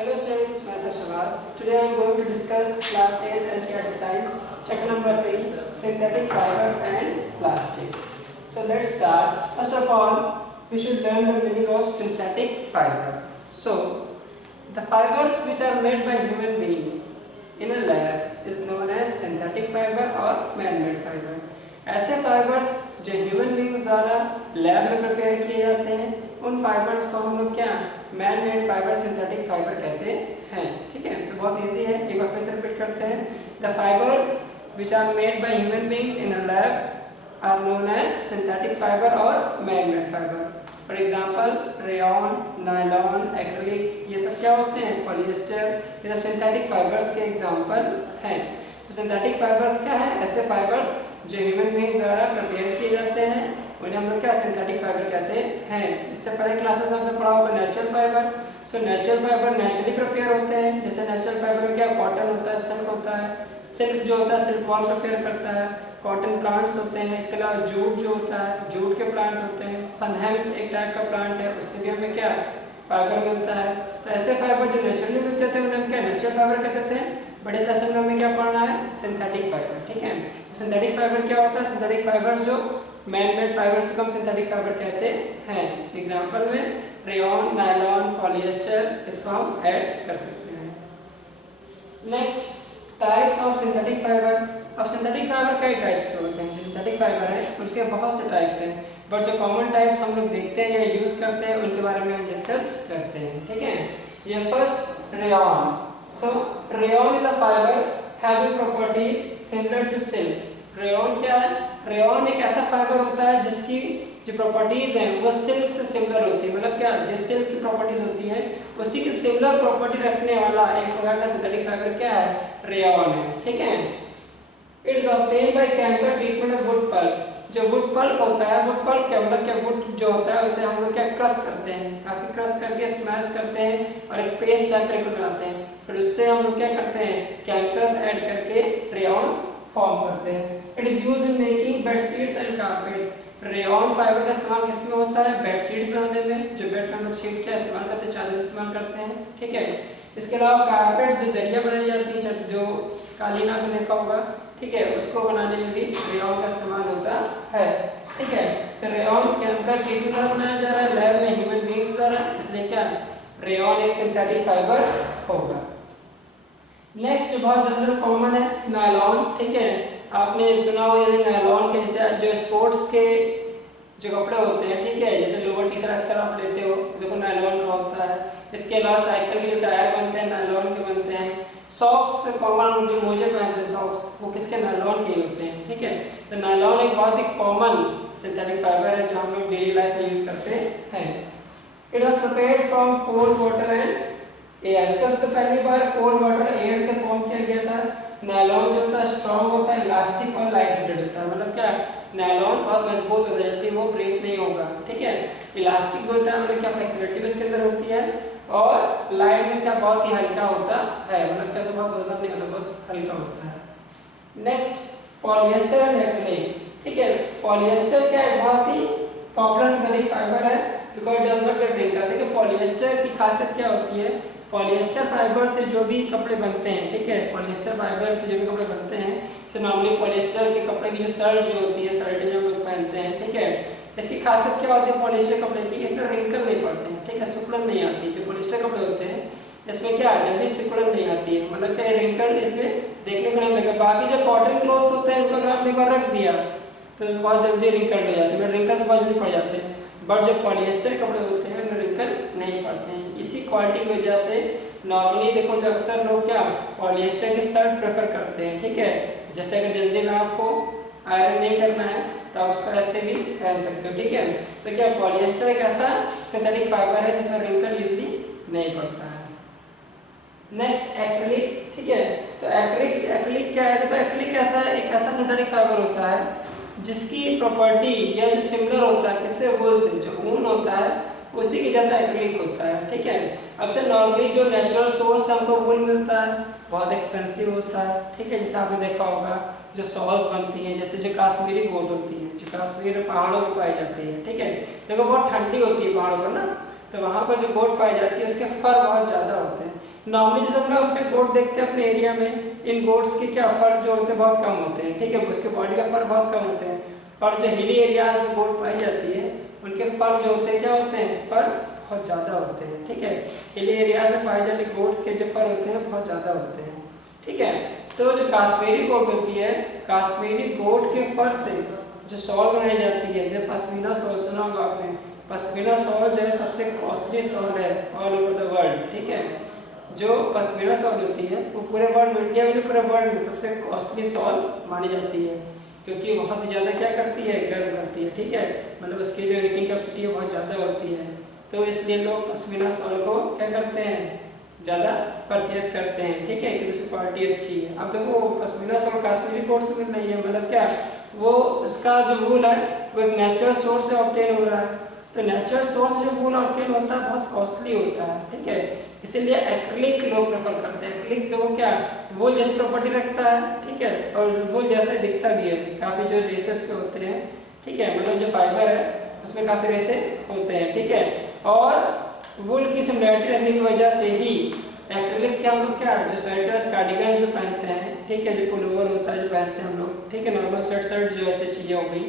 Hello students, myself Shabazz. Today I am going to discuss class 8 NCERT Science, chapter number 3, synthetic fibers and plastic. So let's start. First of all, we should learn the meaning of synthetic fibers. So, the fibers which are made by human being in a lab is known as synthetic fiber or man-made fiber. ऐसे fibres जो human beings द्वारा lab में prepare किए जाते हैं उन fibres को हम लोग क्या man made fibre synthetic fibre कहते हैं। ठीक है, तो बहुत इजी है, एक बार फिर से रिपीट करते हैं। The fibres which are made by human beings in a lab are known as synthetic fibre or man made fibre. For example rayon, nylon, acrylic, ये सब क्या होते हैं? पॉलिएस्टर, ये सब सिंथेटिक फाइबर्स के एग्जांपल हैं। तो सिंथेटिक फाइबर्स क्या है? ऐसे फाइबर्स जो ह्यूमन बींग्स द्वारा प्रिपेयर किए जाते हैं उन्हें हम लोग क्या सिंथेटिक फाइबर कहते हैं। इससे पहले क्लासेस में हमने पढ़ा होगा natural fibre. So natural fibre naturally prepare होते हैं, जैसे नेचुरल फाइबर में क्या कॉटन होता है, सिल्क होता है। सिल्क जो होता है सिल्क वॉल प्रिपेयर करता है। कॉटन प्लांट्स होते हैं, इसके अलावा जूट जो होता है, जूट के प्लांट होते हैं। सनहेम्प एक टाइप का प्लांट है, उससे भी हमें क्या फाइबर मिलता है। तो ऐसे फाइबर जो नेचुरली मिलते थे उन्हें हम क्या नेचुरल फाइबर कहते थे। बड़े लेसन में हमें क्या पढ़ना है? Synthetic fibre. ठीक है, सिंथेटिक फाइबर क्या होता है? सिंथेटिक फाइबर जो मैन मेड फाइबर से हम सिंथेटिक फाइबर कहते हैं। एग्जांपल में रेयॉन, नायलॉन, पॉलिएस्टर, इसको हम ऐड कर सकते हैं। Next, types of synthetic fibre. अब सिंथेटिक फाइबर कई टाइप्स के होते हैं। जो सिंथेटिक फाइबर है उसके बहुत से टाइप्स हैं, बट जो कॉमन टाइप्स हम लोग देखते हैं या यूज करते हैं उनके बारे में हम डिस्कस करते हैं। ठीक है, ये first rayon. So rayon is a fiber having properties similar to silk. Rayon क्या है? रेयॉन एक ऐसा फाइबर होता है जिसकी जो प्रॉपर्टीज हैं वो सिल्क से सिमिलर होती है। मतलब क्या, जिस सिल्क की प्रॉपर्टीज होती है उसी की सिमिलर प्रॉपर्टी रखने वाला एक प्रकार का सिंथेटिक फाइबर क्या है? रेयॉन है। ठीक है, it is obtained by chemical treatment of wood pulp. जो वुड पल्प होता है, वुड पल्प क्या मतलब क्या, वुड जो होता है उसे हम लोग क्या क्रश करते हैं, काफी क्रश करके स्मैश करते हैं और एक पेस्ट टाइप का बनाते हैं। फिर उससे हम लोग क्या करते हैं? केमिकल्स ऐड करके रेयॉन फॉर्म करते हैं। It is used in making bedsheets and carpet. Rayon fibre का इस्तेमाल किस में होता है? बेडशीट्स बनाने में। जो बेड पे हम लोग शीट क्या इस्तेमाल करते हैं? चादर इस्तेमाल करते हैं। ठीक है, इसके अलावा कारपेट जो दरिया बनाई जाती है, जो कालीन आपने देखा होगा, ठीक है, उसको बनाने में भी रेयॉन का इस्तेमाल होता है। ठीक है, तो रेयॉन केमिकल ट्रीटमेंट द्वारा बनाया जा रहा है लैब में ह्यूमन बींग्स द्वारा, इसलिए क्या रेयॉन एक सिंथेटिक फाइबर होगा। नेक्स्ट जो बहुत जनरल कॉमन है, नायलॉन। ठीक है, आपने सुना हो नायलॉन के जैसे जो स्पोर्ट्स के जो कपड़े होते हैं, ठीक है, जैसे लोअर टी शर्ट अक्सर आप लेते हो, देखो नायलॉन का होता है। इसके अलावा साइकिल के जो टायर बनते हैं नायलॉन के बनते हैं। सॉक्स कॉमन जो मोजे पहनते हैं सॉक्स, वो किसके? नायलॉन के ही होते हैं। ठीक है, तो नायलॉन एक बहुत ही कॉमन सिंथेटिक फाइबर है जो हम लोग डेली लाइफ में यूज करते हैं। It was prepared from cold water and air. इसका सबसे पहली बार कोल्ड वाटर एयर से फॉर्म किया गया था। नायलॉन जो होता है स्ट्रॉन्ग होता है, इलास्टिक और लाइट वेटेड होता है। मतलब क्या, नायलॉन बहुत मजबूत हो जाती है, वो ब्रेक नहीं होगा। ठीक है, इलास्टिक होता है, मतलब क्या फ्लेक्सिबिलिटी भी इसके अंदर होती है, और लाइट भी इसका बहुत ही हल्का होता है। मतलब क्या, तो बहुत वजन नहीं होता, बहुत हल्का होता है। Next, polyester and acrylic. ठीक है, पॉलिएस्टर क्या है? बहुत ही पॉपुलर सिंथेटिक फाइबर है because it does not get wrinkle. देखिए पॉलिएस्टर की खासियत क्या होती है? पॉलिएस्टर फाइबर से जो भी कपड़े बनते हैं, ठीक है, पॉलिएस्टर फाइबर से जो भी कपड़े बनते हैं, जैसे नॉर्मली पॉलिएस्टर के कपड़े की जो शर्ट जो होती है, शर्टें जो हम लोग पहनते हैं, ठीक है, इसकी खासियत क्या होती है पॉलिएस्टर कपड़े की? इसमें रिंकल नहीं पड़ते हैं। ठीक है, सिकुड़न नहीं आती। जो पॉलिएस्टर कपड़े होते हैं इसमें क्या जल्दी सिकुड़न नहीं आती है, मतलब क्या रिंकल इसमें देखने को नहीं मिलेगा। बाकी जो कॉटन क्लॉथ्स होते हैं उनका अगर आपने एक बार रख दिया तो बहुत जल्दी रिंकल हो जाते हैं, रिंकल बहुत जल्दी पड़ जाते हैं। बट जो पॉलिएस्टर कपड़े होते हैं उनमें रिंकल नहीं पड़ते हैं। इसी क्वालिटी की वजह से नॉर्मली देखो जो अक्सर लोग क्या पॉलिएस्टर की शर्ट प्रेफर करते हैं। ठीक है, जैसे अगर जल्दी में आपको आयरन नहीं करना है तो आप उसको ऐसे भी पहन सकते हो। ठीक है, तो क्या पॉलिएस्टर एक ऐसा सिंथेटिक फाइबर है जिसमें रिंकल इजीली नहीं पड़ता है। Next, acrylic. ठीक है, तो एक्रिलिक क्या है? देखो एक्रिलिक ऐसा एक ऐसा सिंथेटिक फाइबर होता है जिसकी प्रॉपर्टी या जो सिमिलर होता है किससे? वूल से। जो ऊन होता है उसी के जैसा एक्रिलिक होता है। ठीक है, अब से नॉर्मली जो नेचुरल सोर्स से हमको वूल मिलता है बहुत एक्सपेंसिव होता है। ठीक है, जैसे आपने देखा होगा जो सॉल्स बनती हैं, जैसे जो काश्मीरी गोट होती है, जो कश्मीर में पहाड़ों में पाई जाती है। ठीक है, देखो बहुत ठंडी होती है पहाड़ों पर ना, तो वहाँ पर जो गोट पाई जाती है उसके फर बहुत ज़्यादा होते हैं। नॉर्मली जब हम लोग अपने गोट देखते हैं अपने एरिया में, इन गोट्स के क्या फर जो होते हैं बहुत कम होते हैं, ठीक है, उसके बॉडी का फर बहुत कम होते हैं। और जो हिली एरियाज में गोट पाई जाती है उनके फर जो होते हैं क्या होते हैं, फर बहुत ज़्यादा होते हैं, ठीक है। हिली एरियाज में पाए जाने गोट्स के जो फर होते हैं बहुत ज़्यादा होते हैं, ठीक है। तो जो कश्मीरी गोट होती है, कश्मीरी गोट के फर से जो शॉल बनाई जाती है, जैसे पश्मीना शॉल सुना होगा आपने, पश्मीना शॉल जो है सबसे कॉस्टली शॉल है ऑल ओवर द वर्ल्ड, ठीक है। जो पश्मीना शॉल होती है वो पूरे वर्ल्ड में, इंडिया में नहीं पूरे वर्ल्ड में सबसे कॉस्टली शॉल मानी जाती है, क्योंकि बहुत ज़्यादा क्या करती है, गर्म करती है, ठीक है, मतलब उसकी जो हीटिंग कैपेसिटी है बहुत ज़्यादा होती है। तो इसलिए लोग पश्मीना शॉल को क्या करते हैं, ज़्यादा परचेज करते हैं, ठीक है, क्योंकि उसकी क्वालिटी अच्छी है। अब देखो पश्मीना शॉल कश्मीरी कोट से मिल रही है, मतलब क्या वो उसका जो वूल है वो एक नेचुरल सोर्स से ऑब्टेन हो रहा है। तो नेचुरल सोर्स जो वूल ऑब्टेन होता है बहुत कॉस्टली होता है, ठीक है, इसीलिए एक्रिलिक लोग प्रेफर करते हैं। एक्रिलिक तो क्या वूल जैसी प्रॉपर्टी रखता है, ठीक है, और वूल जैसे दिखता भी है, काफ़ी जो रेसेस के होते हैं, ठीक है, मतलब जो फाइबर है उसमें काफ़ी रेसे होते हैं, ठीक है। और वूल की सिमिलैरिटी रखने की वजह से ही एक्रिलिक क्या हम लोग क्या जो स्वेटर्स कार्डिगन जो पहनते हैं, ठीक है, जो पुलोवर होता है जो पहनते हैं हम लोग, ठीक है, नॉर्मल शर्ट जो ऐसी चीज़ें हो गई,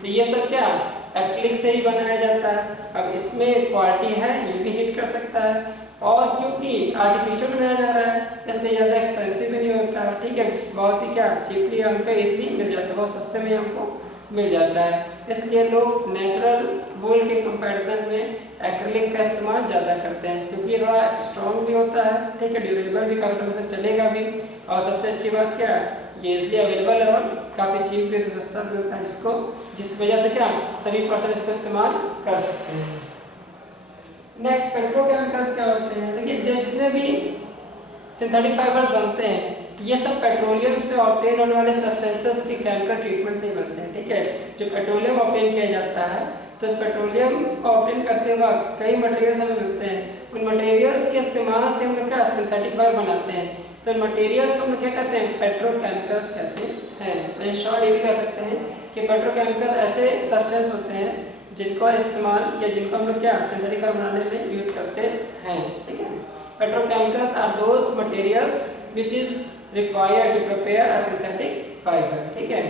तो ये सब क्या एक्रिलिक से ही बनाया जाता है। अब इसमें क्वालिटी है, ये भी हिट कर सकता है, और क्योंकि आर्टिफिशियल बनाया जा रहा है इसलिए ज़्यादा एक्सपेंसिव भी नहीं होता है, ठीक है, बहुत ही क्या चीपली हमको ईजिली मिल जाता है, बहुत सस्ते में हमको मिल जाता है। इसलिए लोग नेचुरल वूल के कंपैरिजन में एक्रिलिक का इस्तेमाल ज़्यादा करते हैं, क्योंकि ये थोड़ा स्ट्रॉन्ग भी होता है, ठीक है, ड्यूरेबल भी, काफ़ी समय तक चलेगा भी, और सबसे अच्छी बात क्या है ये इजली अवेलेबल है और काफ़ी चीप भी, सस्ता भी होता है, जिस वजह से क्या सभी पर्सन इसको इस्तेमाल कर सकते हैं। नेक्स्ट पेट्रोकेमिकल्स क्या होते हैं, देखिए जितने भी सिंथेटिक फाइबर्स बनते हैं ये सब पेट्रोलियम से ऑब्टेन होने वाले सब्सटेंसेस के केमिकल ट्रीटमेंट से ही बनते हैं, ठीक है। जो पेट्रोलियम ऑब्टेन किया जाता है तो इस पेट्रोलियम को ऑब्टेन करते वक्त कई मटेरियल्स हमें मिलते हैं, उन मटेरियल्स के इस्तेमाल से हम लोग क्या सिंथेटिक फाइबर बनाते हैं। तो इन मटेरियल्स को हम क्या कहते हैं, पेट्रोकेमिकल्स कहते हैं। तो इन शॉर्ट ये भी कह सकते हैं कि पेट्रोकेमिकल्स ऐसे सब्सटेंस होते हैं जिनका इस्तेमाल या जिनको हम लोग क्या सिंथेटिक फाइबर बनाने में यूज़ करते हैं, ठीक है। Petrochemicals are those materials which is required to prepare a synthetic fibre, ठीक है।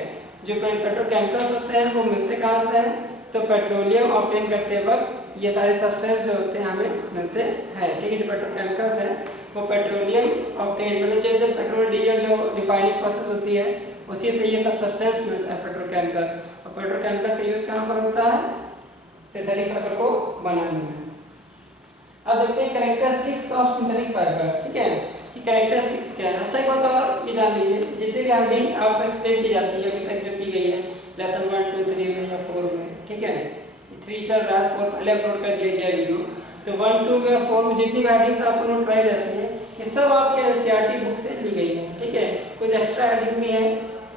जो पेट्रोकेमिकल्स होते हैं वो मिलते कहाँ से हैं, तो पेट्रोलियम ऑब्टेन करते वक्त ये सारे सब्सटेंस जो होते हैं हमें मिलते हैं, ठीक है। जो पेट्रोकेमिकल्स हैं वो पेट्रोलियम ऑब्टेन, मतलब जैसे पेट्रोल डीजल जो रिफाइनिंग प्रोसेस होती है उसी से ये सब सब्सटेंस मिलता है पेट्रोकेमिकल्स। और पेट्रोकेमिकल्स का यूज़ कहाँ पर होता है, सिंथेटिक फाइबर को बनाने में। अब देखते हैं कैरेक्टरिस्टिक्स ऑफ सिंथेटिक फाइबर, ठीक है, कि कैरेक्टरिस्टिक्स क्या है। अच्छा एक बात और ये जान लीजिए, जितनी भी हेडिंग आपको एक्सप्लेन की जाती है अभी तक जो की गई है लेसन 1, 2, 3 में या 4 में, ठीक है, 3 चल रहा है, 4 पहले अपलोड कर दिया गया वीडियो, तो 1, 2 में और 4 में जितनी भी हेडिंग्स आपको नोट कराई जाती है ये सब आपके एनसीईआरटी बुक से ली गई है, ठीक है। कुछ एक्स्ट्रा हेडिंग भी है,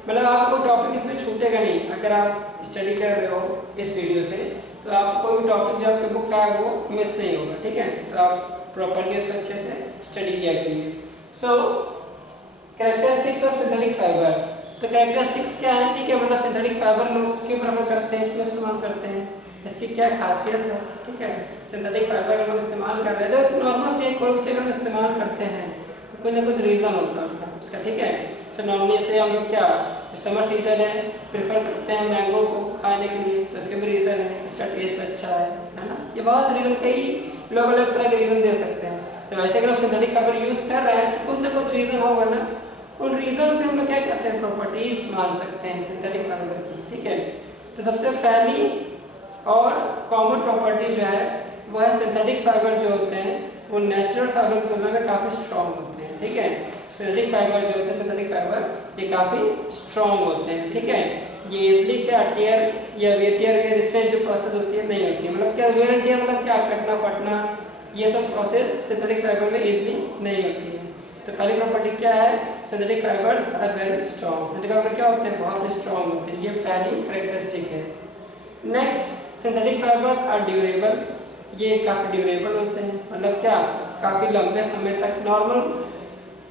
मतलब आपको टॉपिक इसमें छूटेगा नहीं। अगर आप स्टडी कर रहे हो इस वीडियो से तो आपको कोई भी टॉपिक जो आपके बुक का है वो मिस नहीं होगा, ठीक है। तो आप प्रॉपरली उसको अच्छे से स्टडी किया करिए। सो कैरेक्टरिस्टिक्स ऑफ सिंथेटिक फाइबर, तो कैरेक्टरिस्टिक्स क्या है, ठीक है, मतलब सिंथेटिक फाइबर लोग क्यों प्रेफर करते हैं, क्यों इस्तेमाल करते हैं, इसकी क्या खासियत है, ठीक है। सिंथेटिक फाइबर लोग इस्तेमाल कर रहे हैं तो नॉर्मल से कोई भी चीज़ हम इस्तेमाल करते हैं तो कोई ना कुछ रीज़न होता है उसका, ठीक है। सो नॉर्मली से हम लोग क्या समर सीजन है प्रेफर करते हैं मैंगो को खाने के लिए, तो इसके भी रीज़न है, इसका टेस्ट अच्छा है ना, ये बहुत से रीज़न, कई लोग अलग तरह के रीज़न दे सकते हैं। तो वैसे अगर हम सिंथेटिक फाइबर यूज़ कर रहे हैं तो कुछ ना कुछ रीज़न होगा ना, उन रीजंस को हम लोग क्या कहते हैं, प्रॉपर्टीज मान सकते हैं सिंथेटिक फाइबर की, ठीक है। तो सबसे पहली और कॉमन प्रॉपर्टी जो है वो है सिंथेटिक फाइबर जो होते हैं वो नेचुरल फाइबर की तुलना में काफ़ी स्ट्रॉन्ग होते हैं, ठीक है। सिंथेटिक फाइबर जो होते हैं सिंथेटिक फाइबर ये काफ़ी स्ट्रॉन्ग होते हैं, ठीक है। ये इसलिए क्या टियर या वेयर इसमें जो प्रोसेस होती है नहीं होती है, मतलब क्या वेयर एंड टियर मतलब क्या कटना फटना ये सब प्रोसेस सिंथेटिक फाइबर में इजली नहीं होती है। तो पहली प्रॉपर्टी क्या है, synthetic fibres are very strong, synthetic fibre क्या होते हैं, बहुत स्ट्रॉन्ग होते हैं, ये पहली कैरेक्टरिस्टिक है। Next synthetic fibres are durable, ये काफ़ी ड्यूरेबल होते हैं, मतलब क्या काफ़ी लंबे समय तक नॉर्मल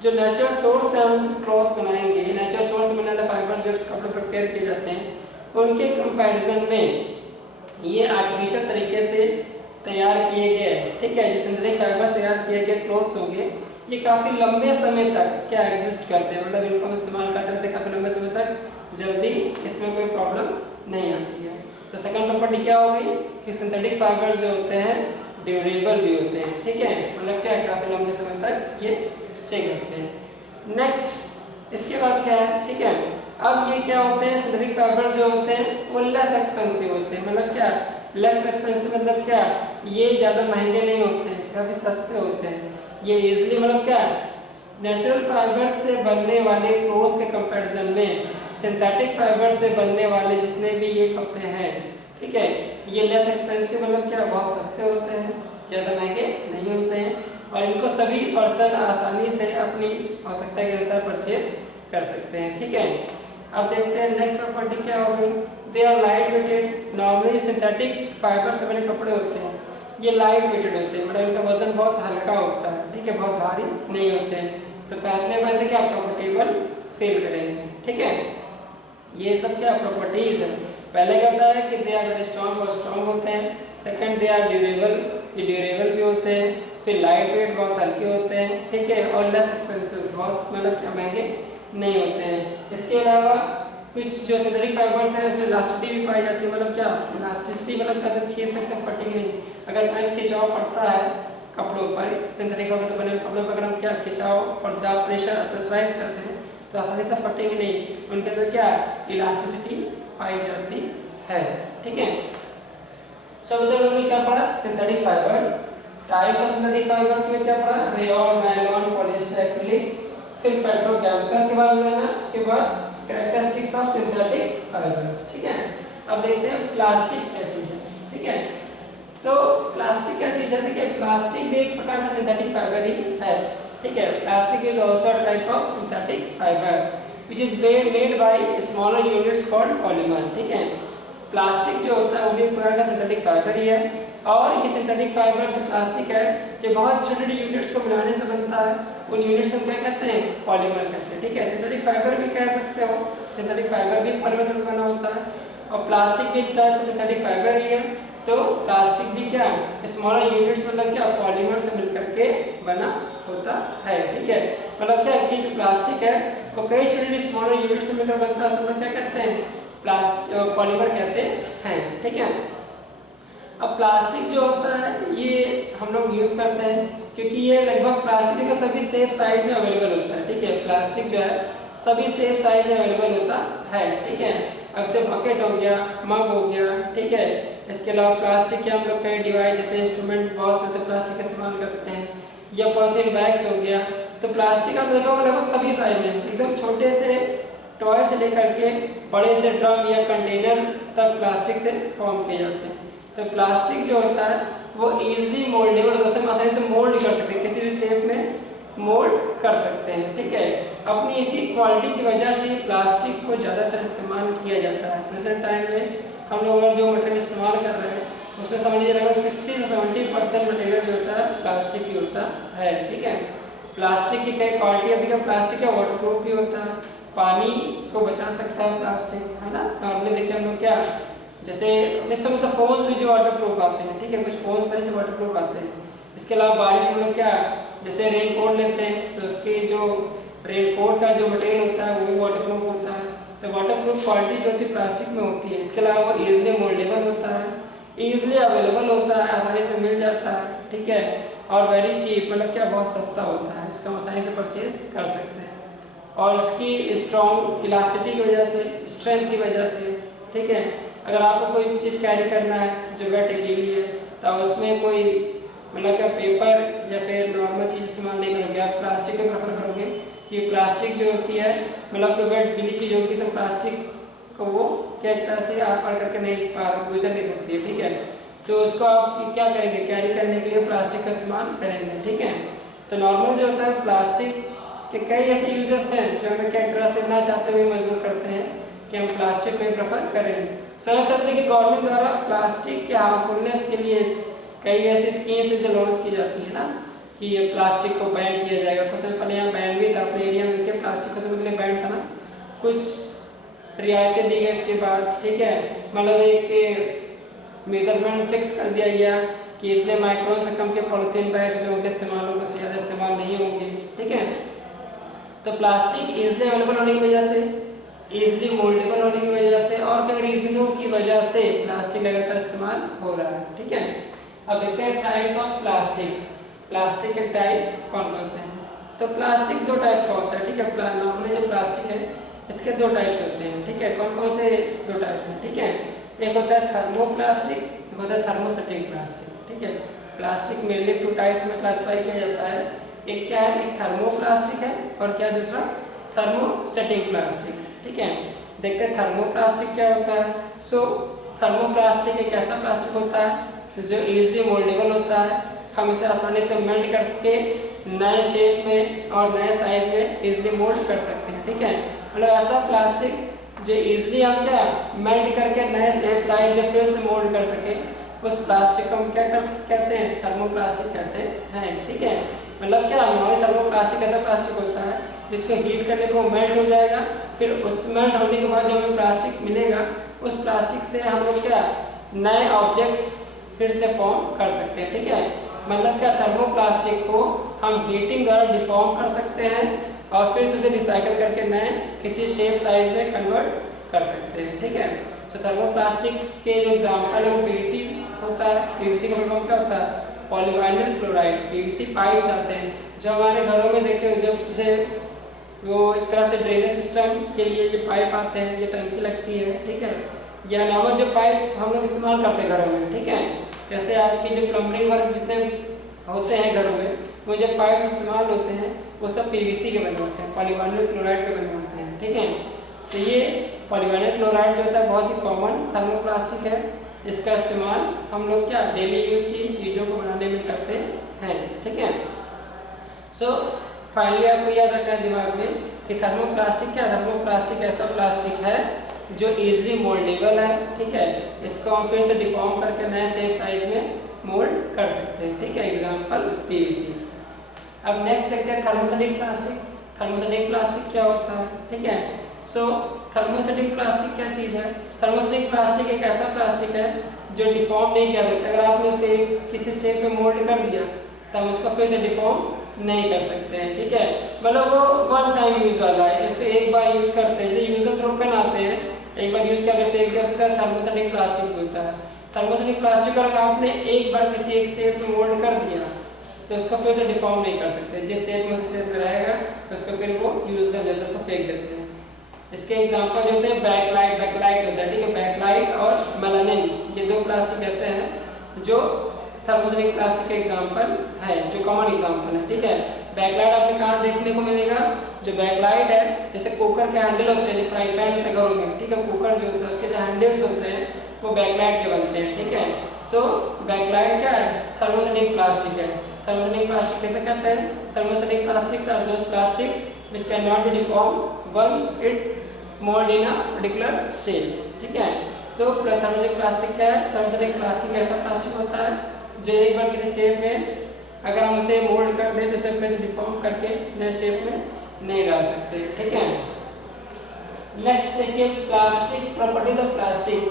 जो नेचुरल सोर्स से हम क्लॉथ बनाएंगे, नेचुरल सोर्स से बनने वाले फाइबर्स जो कपड़े प्रिपेयर किए जाते हैं उनके कंपैरिजन में ये आर्टिफिशियल तरीके से तैयार किए गए, ठीक है, जो सिंथेटिक फाइबर्स तैयार किए गए क्लोथ्स होंगे, ये काफ़ी लंबे समय तक क्या एग्जिस्ट करते हैं, मतलब इनको हम इस्तेमाल करते रहते हैं काफ़ी लंबे समय तक, जल्दी इसमें कोई प्रॉब्लम नहीं आती है। तो सेकंड प्रॉपर्टी क्या होगी कि सिंथेटिक फाइबर्स जो होते हैं ड्यूरेबल भी होते हैं, ठीक है, मतलब क्या काफ़ी लंबे समय तक ये स्टे करते हैं। नेक्स्ट इसके बाद क्या है, ठीक है, अब ये क्या होते हैं सिंथेटिक फाइबर जो होते हैं वो लेस एक्सपेंसिव होते हैं, मतलब क्या लेस एक्सपेंसिव मतलब क्या, ये ज़्यादा महंगे नहीं होते हैं, काफ़ी सस्ते होते हैं, ये इजीली मतलब क्या नेचुरल फाइबर से बनने वाले क्लोथ्स के कंपैरिजन में सिंथेटिक फाइबर से बनने वाले जितने भी ये कपड़े हैं, ठीक है, ये लेस एक्सपेंसिव मतलब क्या बहुत सस्ते होते हैं, ज़्यादा महंगे नहीं होते हैं, और इनको सभी पर्सन आसानी से अपनी आवश्यकता के अनुसार परचेज कर सकते हैं, ठीक है। अब देखते हैं नेक्स्ट प्रॉपर्टी क्या हो गई, they are light weighted. Normally synthetic fibre से बने कपड़े होते हैं ये लाइट वेटेड होते हैं, मतलब इनका वजन बहुत हल्का होता है, ठीक है, बहुत भारी नहीं होते हैं, तो पहनने में से क्या कंफर्टेबल फील करेंगे, ठीक है। ये सब क्या प्रॉपर्टीज है, पहले क्या होता है कि दे आर वेरी स्ट्रॉन्ग, बहुत स्ट्रॉन्ग होते हैं, सेकंड दे आर ड्यूरेबल, ये ड्यूरेबल भी होते हैं, फिर लाइट वेट बहुत हल्के होते हैं, ठीक है, और लेस एक्सपेंसिव बहुत मतलब क्या महंगे नहीं होते हैं। इसके अलावा कुछ जो सिंथेटिक फाइबर्स हैं इसमें इलास्टिसिटी भी पाई जाती है, मतलब क्या इलास्टिसिटी मतलब क्या खींच सकते हैं, फटेंगे नहीं, अगर चाहे खिंचाव पड़ता है कपड़ों पर, सिंथेटिक फाइबर से बने हुए कपड़ों पर अगर हम क्या खिंचाव पड़ता प्रेशर प्रेशराइज करते हैं तो आसानी से फटेंगे नहीं, उनके अंदर क्या इलास्टिसिटी पाई जाती है, ठीक है। सो उन्होंने क्या पढ़ा synthetic fibres, types of synthetic fibres में क्या पढ़ा रेयॉन, नायलॉन, पॉलिएस्टर, एक्रिलिक, फिर पेट्रोकेमिकल्स के बाद लेना, उसके बाद कैरेक्टरिस्टिक्स ऑफ सिंथेटिक फाइबर्स, ठीक है। अब देखते हैं प्लास्टिक क्या चीज है, ठीक है। तो प्लास्टिक क्या चीज है, देखिए प्लास्टिक भी एक प्रकार का सिंथेटिक फाइबर ही है, ठीक है। Plastic is also a type of synthetic fibre which is made by smaller units called polymer, ठीक है। प्लास्टिक जो होता है वो भी एक प्रकार का सिंथेटिक फाइबर ही है, और ये सिंथेटिक फाइबर जो प्लास्टिक है ये बहुत छोटे छोटे यूनिट्स को मिलाने से बनता है, उन यूनिट्स को क्या कहते हैं पॉलीमर कहते हैं, ठीक है। सिंथेटिक फाइबर भी कह सकते हो, सिंथेटिक फाइबर भी पॉलीमर से बना होता है, और प्लास्टिक भी एक टाइप का सिंथेटिक फाइबर ही है, तो प्लास्टिक भी क्या स्मॉलर यूनिट्स मतलब क्या पॉलीमर से मिलकर के बना होता है, ठीक है। मतलब क्या कि जो प्लास्टिक है वो कई छोटे स्मॉलर यूनिट से मिलकर बनता है, उसमें क्या कहते हैं पॉलीमर कहते हैं, ठीक है। अब प्लास्टिक जो होता है ये हम लोग यूज़ करते हैं क्योंकि ये लगभग प्लास्टिक का सभी शेप साइज में अवेलेबल होता है, ठीक है। प्लास्टिक जो है सभी शेप साइज में अवेलेबल होता है, ठीक है। अब से बकेट हो गया, मग हो गया, ठीक है। इसके अलावा प्लास्टिक के हम लोग कई डिवाइस जैसे इंस्ट्रूमेंट बहुत से प्लास्टिक का इस्तेमाल करते हैं, या पॉलिथीन बैग्स हो गया, तो प्लास्टिक आप देखा होगा लगभग सभी साइज में, एकदम छोटे से टॉय से लेकर के बड़े से ड्रम या कंटेनर तक प्लास्टिक से फॉर्म किए जाते हैं। तो प्लास्टिक जो होता है वो इजीली मोल्डेबल होता है, आसानी से मोल्ड कर सकते हैं, किसी भी शेप में मोल्ड कर सकते हैं, ठीक है। अपनी इसी क्वालिटी की वजह से प्लास्टिक को ज़्यादातर इस्तेमाल किया जाता है। प्रेजेंट टाइम में हम लोग अगर जो मटेरियल इस्तेमाल कर रहे हैं उसमें समझ लीजिए लगभग 60 से 70% मटेरियल जो होता है प्लास्टिक ही होता है, ठीक है। प्लास्टिक की कई क्वालिटी होती है, प्लास्टिक का वाटरप्रूफ भी होता है, पानी को बचा सकता है प्लास्टिक, है ना। नॉर्मली देखिए हम लोग क्या जैसे इस समय तो फोन्स भी जो वाटरप्रूफ आते हैं, ठीक है, कुछ फोन्स हैं जो वाटरप्रूफ आते हैं। इसके अलावा बारिश में लोग क्या जैसे रेनकोट लेते हैं तो उसके जो रेनकोट का जो मटेरियल होता है वो भी वाटरप्रूफ होता है, तो वाटरप्रूफ क्वालिटी जो होती है प्लास्टिक में होती है। इसके अलावा वो ईजिली मोल्डेबल होता है, ईजिली अवेलेबल होता है, आसानी से मिल जाता है, ठीक है, और वेरी चीप मतलब क्या बहुत सस्ता होता है, इसका आसानी से परचेज कर सकते हैं, और इसकी स्ट्रॉन्ग इलास्टिसिटी की वजह से, स्ट्रेंथ की वजह से, ठीक है। अगर आपको कोई चीज़ कैरी करना है जो वेट गीली है तो उसमें कोई मतलब क्या पेपर या फिर नॉर्मल चीज़ इस्तेमाल नहीं करोगे, आप प्लास्टिक को प्रेफर करोगे कि प्लास्टिक जो होती है मतलब कोई वेट गीली चीज़ होगी तो प्लास्टिक को वो क्या एक तरह से आर पार करके नहीं गुजर नहीं सकती है, ठीक है। तो उसको आप क्या करेंगे कैरी करने के लिए प्लास्टिक का इस्तेमाल करेंगे, ठीक है। तो नॉर्मल जो होता है प्लास्टिक के कई ऐसे यूजर्स हैं जो हमें क्या एक तरह से ना चाहते हुए मजबूर करते हैं कि हम प्लास्टिक को ही प्रेफर करें। सरल देखिए गवर्नमेंट द्वारा प्लास्टिक के हार्मफुलनेस के लिए कई ऐसी स्कीम्स जो लॉन्च की जाती है ना कि ये प्लास्टिक को बैन किया जाएगा। कुछ समय पहले यहाँ बैन भी था, अपने एरिया में देखिए प्लास्टिक को समय के लिए बैन था ना, कुछ रियायतें दी गई इसके बाद, ठीक है। मतलब एक मेजरमेंट फिक्स कर दिया गया कि इतने माइक्रोन से कम के पॉलीथीन बैग जो होंगे इस्तेमाल होंगे, उससे ज़्यादा इस्तेमाल नहीं होंगे, ठीक है। तो प्लास्टिक ईजिली अवेलेबल होने की वजह से, ईजिली मोल्डेबल होने की वजह से और कई रीजनों की वजह से प्लास्टिक लगातार इस्तेमाल हो रहा है, ठीक है। अब देखते हैं टाइप्स ऑफ प्लास्टिक। प्लास्टिक के टाइप कौन कौन से हैं? तो प्लास्टिक दो टाइप का होता है, ठीक है। नॉर्मली जो प्लास्टिक है इसके दो टाइप्स होते हैं, ठीक है। कौन कौन से दो टाइप्स हैं, ठीक है। एक होता है थर्मोप्लास्टिक, एक होता है थर्मोसेटिक प्लास्टिक, ठीक है। प्लास्टिक मेनली टू टाइप्स में क्लासिफाई किया जाता है। एक क्या है, एक थर्मोप्लास्टिक है और क्या दूसरा थर्मोसेटिक प्लास्टिक, ठीक है। देखते हैं थर्मोप्लास्टिक क्या होता है। सो थर्मोप्लास्टिक एक ऐसा प्लास्टिक होता है जो इजीली मोल्डेबल होता है। हम इसे आसानी से मेल्ट कर सके, नए शेप में और नए साइज में इजीली मोल्ड कर सकते हैं, ठीक है। मतलब ऐसा प्लास्टिक जो इजीली हम क्या मेल्ट करके नए शेप साइज में फिर से मोल्ड कर सके, उस प्लास्टिक को हम क्या कहते हैं, थर्मोप्लास्टिक कहते हैं, ठीक है। मतलब क्या नॉर्मल थर्मोप्लास्टिक ऐसा प्लास्टिक होता है जिसको हीट करने पर वो मेल्ट हो जाएगा, फिर उस मेल्ट होने के बाद जब हमें प्लास्टिक मिलेगा, उस प्लास्टिक से हम लोग क्या नए ऑब्जेक्ट्स फिर से फॉर्म कर सकते हैं, ठीक है। मतलब क्या थर्मोप्लास्टिक को हम हीटिंग द्वारा डिफॉर्म कर सकते हैं और फिर उसे रिसाइकल करके नए किसी शेप साइज में कन्वर्ट कर सकते हैं, ठीक है। तो थर्मोप्लास्टिक के जो एग्जाम्पल है वो पीवीसी होता है। पीवीसी का मतलब क्या होता है, पॉलीविनाइल क्लोराइड। पीवीसी पाइप्स आते हैं जो हमारे घरों में देखे, जब जैसे वो एक तरह से ड्रेनेज सिस्टम के लिए ये पाइप आते हैं, ये टंकी लगती है, ठीक है। या नॉर्मल जो पाइप हम लोग इस्तेमाल करते हैं घरों में, ठीक है। जैसे आपकी जो प्लम्बिंग वर्क जितने होते हैं घरों में, वो जो पाइप इस्तेमाल होते हैं वो सब पीवीसी के बने होते हैं, पॉलीविनाइल क्लोराइड के बने होते हैं, ठीक है। तो ये पॉलीविनाइल क्लोराइड जो होता है बहुत ही कॉमन थर्मोप्लास्टिक है। इसका इस्तेमाल हम लोग क्या डेली यूज़ की चीज़ों को बनाने में करते हैं, ठीक है। सो फाइनली आपको याद रखना है दिमाग में कि थर्मोप्लास्टिक क्या, थर्मोप्लास्टिक ऐसा प्लास्टिक है जो इजीली मोल्डेबल है, ठीक है। इसको हम फिर से डिफॉर्म करके नए शेप साइज में मोल्ड कर सकते हैं, ठीक है। Example PVC. अब नेक्स्ट देखते हैं थर्मोसेटिक प्लास्टिक। थर्मोसेटिक प्लास्टिक क्या होता है, ठीक है। सो थर्मोसेटिक प्लास्टिक क्या चीज़ है? थर्मोसेटिक प्लास्टिक एक ऐसा प्लास्टिक है जो डिफॉर्म नहीं किया सकता। अगर आपने उसको एक किसी शेप में मोल्ड कर दिया तो हम उसको फिर से डिफॉर्म नहीं कर सकते हैं, ठीक है। मतलब वो वन टाइम यूज़ वाला है, इसको एक बार यूज़ करते हैं। जैसे यूज एंड थ्रो पेन आते हैं, एक बार यूज़ करके फेंक दिया, उसका थर्मोसेटिक प्लास्टिक होता है। थर्मोसेटिक प्लास्टिक अगर आपने एक बार किसी एक शेप में मोल्ड कर दिया तो उसको फिर से डिफॉर्म नहीं कर सकते। जिस शेप में उस शेप में रहेगा उसको फिर वो यूज़ कर देते हैं, उसको फेंक देते हैं। इसके एग्जाम्पल जो होते हैं बैकलाइट होता है, ठीक है। बैकलाइट और मेलानिन, ये दो प्लास्टिक ऐसे हैं जो थर्मोसेटिक प्लास्टिक के एग्जाम्पल है, जो कॉमन एग्जाम्पल है, ठीक है। बैकलाइट आपने कहाँ देखने को मिलेगा? जो बैकलाइट है जैसे कुकर के हैंडल होते हैं, जो फ्राई पैन होते हैं घरों में, ठीक है। कुकर जो होता है उसके जो हैंडल्स होते हैं वो बैकलाइट के बनते हैं, ठीक है। सो बैकलाइट क्या है? थर्मोसेटिक प्लास्टिक है। थर्मोसेटिक प्लास्टिक कैसे कहते हैं? Thermosetting plastics are those plastics which cannot be deformed once it mold in a particular shape, ठीक है। तो थर्मोसेटिक प्लास्टिक क्या है? थर्मोसेटिक प्लास्टिक ऐसा प्लास्टिक होता है जो एक बार किसी शेप में अगर हम उसे मोल्ड कर दें तो उसे फिर से डिफॉर्म करके नए शेप में नहीं डाल सकते, ठीक है। नेक्स्ट देखिए plastic properties of plastic.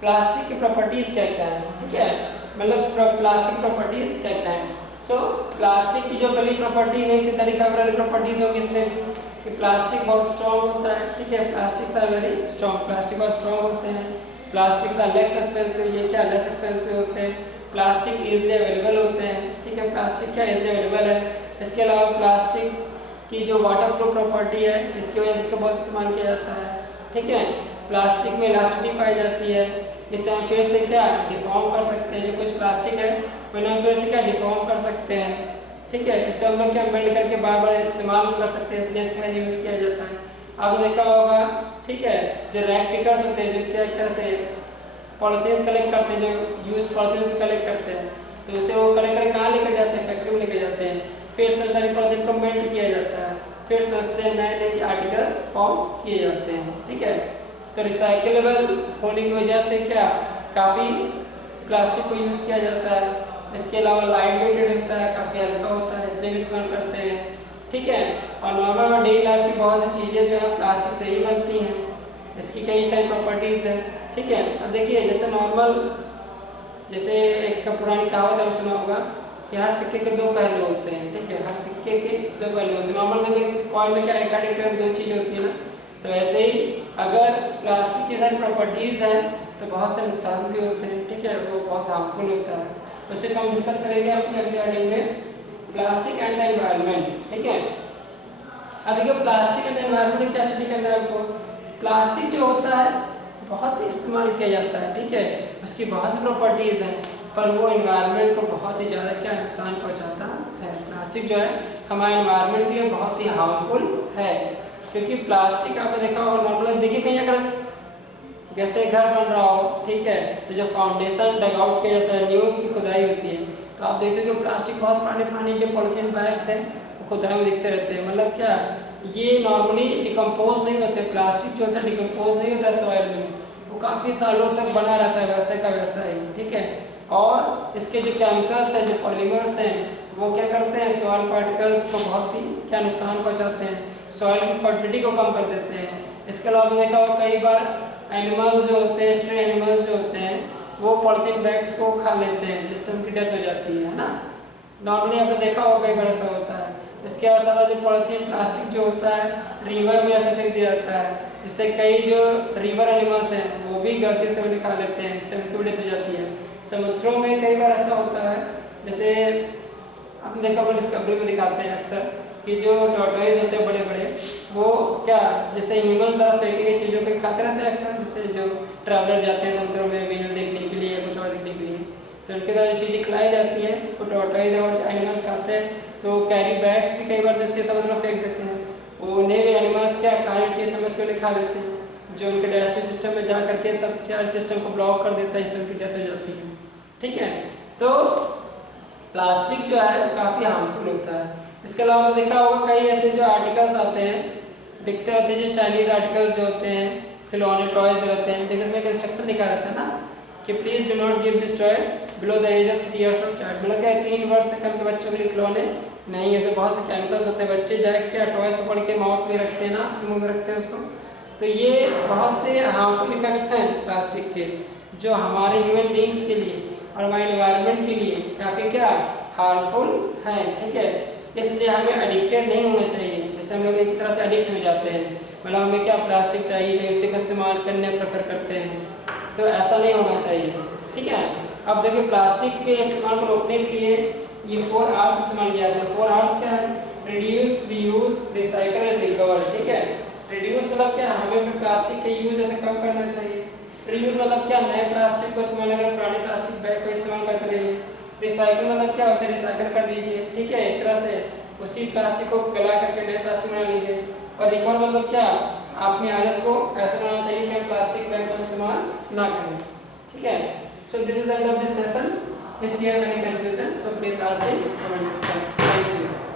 Plastic की प्रॉपर्टीज कहता है, ठीक है। मतलब प्लास्टिक प्रॉपर्टीज कहता है। सो प्लास्टिक की जो पहली प्रॉपर्टी है सिंथेटिक फाइबर वाली प्रॉपर्टीज होगी इसमें कि प्लास्टिक बहुत स्ट्रॉन्ग होता है, ठीक है। Plastics are very strong, plastic बहुत स्ट्रॉन्ग होते हैं। प्लास्टिक्स आर लेस एक्सपेंसिव, ये क्या लेस एक्सपेंसिव होते हैं। प्लास्टिक इजीली अवेलेबल होते हैं, ठीक है। प्लास्टिक क्या इजीली अवेलेबल है। इसके अलावा प्लास्टिक की जो वाटर प्रूफ प्रॉपर्टी है इसकी वजह से इसको बहुत इस्तेमाल किया जाता है, ठीक है। प्लास्टिक में इलास्टिसिटी पाई जाती है, इसे हम फिर से क्या डिफॉर्म कर सकते हैं। जो कुछ प्लास्टिक है उन्हें हम फिर से क्या डिफॉर्म कर सकते हैं, ठीक है। इसे हम लोग क्या मेल्ट करके बार बार इस्तेमाल भी कर सकते हैं, इसलिए इसका यूज़ किया जाता है। आपने देखा होगा, ठीक है, जो रैक पिकर्स होते हैं जो क्या कैसे पॉलिथीन्स कलेक्ट करते हैं, जो यूज पॉलिथीन्स कलेक्ट करते हैं, तो उसे वो कलेक्ट करके कहाँ लेकर जाते हैं? फैक्ट्री में लेकर जाते हैं। फिर से सारी पॉलिथीन को मेल्ट किया जाता है, फिर से उससे नए नए आर्टिकल्स फॉर्म किए जाते हैं, ठीक है। तो रिसाइकेलेबल होने की वजह से क्या काफ़ी प्लास्टिक को यूज़ किया जाता है। इसके अलावा लाइट वेटेड होता है, काफ़ी हल्का होता है, इसलिए भी इस्तेमाल करते हैं, ठीक है। और नॉर्मल और डेली लाइफ की बहुत सी चीज़ें जो है प्लास्टिक से ही बनती हैं। इसकी कई सारी प्रॉपर्टीज़ हैं, ठीक है। अब देखिए जैसे नॉर्मल जैसे एक पुरानी कहावत आपने सुना होगा कि हर सिक्के के दो पहलू होते हैं, ठीक है, हर सिक्के के दो पहलू होते हैं। नॉर्मल देखो एक कॉइन में क्या एक दो चीज़ होती है ना, तो ऐसे ही अगर प्लास्टिक की सारी प्रॉपर्टीज़ हैं तो बहुत से नुकसान भी होते हैं, ठीक है, वो बहुत हार्मफुल होता है। तो उसे हम डिस्कस करेंगे अपनी अगली वीडियो में, प्लास्टिक एंड द एनवायरनमेंट, ठीक है। अब देखिए प्लास्टिक एंड एनवायरनमेंट क्या स्टडी करना है आपको। प्लास्टिक जो होता है बहुत ही इस्तेमाल किया जाता है, ठीक है, उसकी बहुत सी प्रॉपर्टीज़ हैं, पर वो एनवायरनमेंट को बहुत ही ज़्यादा क्या नुकसान पहुंचाता है। प्लास्टिक जो है हमारे एनवायरनमेंट के लिए बहुत ही हार्मफुल है, क्योंकि प्लास्टिक आपने देखा होगा नॉर्मल, देखिए कहीं अगर जैसे घर बन रहा हो, ठीक है, तो जब फाउंडेशन डग आउट किया जाता है, नींव की खुदाई होती है, तो आप देखते हो कि प्लास्टिक बहुत पुराने पुराने जो पॉलीथीन बैग्स हैं वो खुदाई में दिखते रहते हैं। मतलब क्या, ये नॉर्मली डिकम्पोज नहीं होते, प्लास्टिक जो होता है डिकम्पोज नहीं होता सॉइल में, वो काफ़ी सालों तक बना रहता है वैसे का वैसा ही, ठीक है। और इसके जो केमिकल्स हैं, जो पॉलीमर्स हैं, वो क्या करते हैं, सॉइल पार्टिकल्स को बहुत ही क्या नुकसान पहुंचाते हैं, सॉइल की फर्टिलिटी को कम कर देते हैं। इसके अलावा देखा होगा कई बार एनिमल्स जो होते हैं, स्ट्रे एनिमल्स जो होते हैं, वो पॉलीथीन बैग्स को खा लेते हैं, जिससे उनकी डेथ हो जाती है ना। नॉर्मली आपने देखा होगा कई बार ऐसा होता है। इसके अलावा जो पॉलीथीन प्लास्टिक जो होता है रिवर में ऐसे फेंक दिया जाता है, इससे कई जो रिवर एनिमल्स हैं वो भी गलती से उन्हें खा लेते हैं, इससे उनकी डेथ हो जाती है। समुद्रों में कई बार ऐसा होता है, जैसे आपने देखा होगा डिस्कवरी में दिखाते हैं अक्सर कि जो टॉर्टोइज होते हैं बड़े बड़े, वो क्या जैसे ह्यूमन द्वारा फेंकी गई चीज़ों को खाते रहते हैं अक्सर, जैसे जो ट्रैवलर जाते हैं समुद्रों में व्हेल देखने के लिए, कुछ और देखने के लिए, तो उनके द्वारा जो चीज़ें खिलाई जाती हैं वो टॉर्टोइज और एनिमल्स खाते हैं। तो कैरी बैग्स भी कई बार जैसे समुद्र में फेंक देते हैं, वो उन्हें भी एनिमल्स क्या खाने चीज़ समझ के उन्हें खा लेते हैं, जो उनके डाइजेस्टिव सिस्टम में जा करके सब चार सिस्टम को ब्लॉक कर देता है, इससे उनकी डेथ हो जाती है, ठीक है। तो प्लास्टिक जो है काफ़ी हार्मफुल होता है। इसके अलावा देखा होगा कई ऐसे जो आर्टिकल्स आते हैं बिकते रहते हैं, जो चाइनीज़ आर्टिकल्स जो होते हैं, खिलौने टॉयज जो रहते हैं, देखिए इसमें एक इंस्ट्रक्शन लिखा रहता है ना कि please do not give this toy below the age of 3 years of child. मतलब क्या 3 वर्ष से कम के बच्चों के लिए खिलौने नहीं, ऐसे बहुत से केमिकल्स होते हैं, बच्चे डायरेक्ट क्या टॉयज को पढ़ के माउथ में रखते हैं ना, मुँह में रखते हैं उसको। तो ये बहुत से हार्मफुल इफेक्ट्स हैं प्लास्टिक के, जो हमारे ह्यूमन बींग्स के लिए और हमारे एनवायरनमेंट के लिए काफ़ी क्या हार्मफुल हैं, ठीक है। इसलिए हमें एडिक्टेड नहीं होना चाहिए, जैसे हम लोग एक तरह से एडिक्ट हो जाते हैं, मतलब हमें क्या प्लास्टिक चाहिए उसी का इस्तेमाल करने प्रेफर करते हैं, तो ऐसा नहीं होना चाहिए, ठीक है। अब देखिए प्लास्टिक के इस्तेमाल को रोकने के लिए ये 4 R's इस्तेमाल किया जाता है। 4 R's क्या है, reduce, reuse, recycle and recover, ठीक है। रिड्यूस मतलब क्या, हमें प्लास्टिक के यूज ऐसे कम करना चाहिए। रीयूज मतलब क्या, नए प्लास्टिक को इस्तेमाल अगर पुराने प्लास्टिक बैग को इस्तेमाल करते रहिए। रिसाइकल मतलब क्या, उसे रिसाइकल कर दीजिए, ठीक है, एक तरह से उसी प्लास्टिक को गला करके नए प्लास्टिक बना लीजिए। और रिकवर मतलब क्या, अपनी आदत को ऐसा बनाना चाहिए कि हम प्लास्टिक बैग का इस्तेमाल ना करें, ठीक है। So this is the end of this session. If you have any confusion so please ask in comment section. Thank you.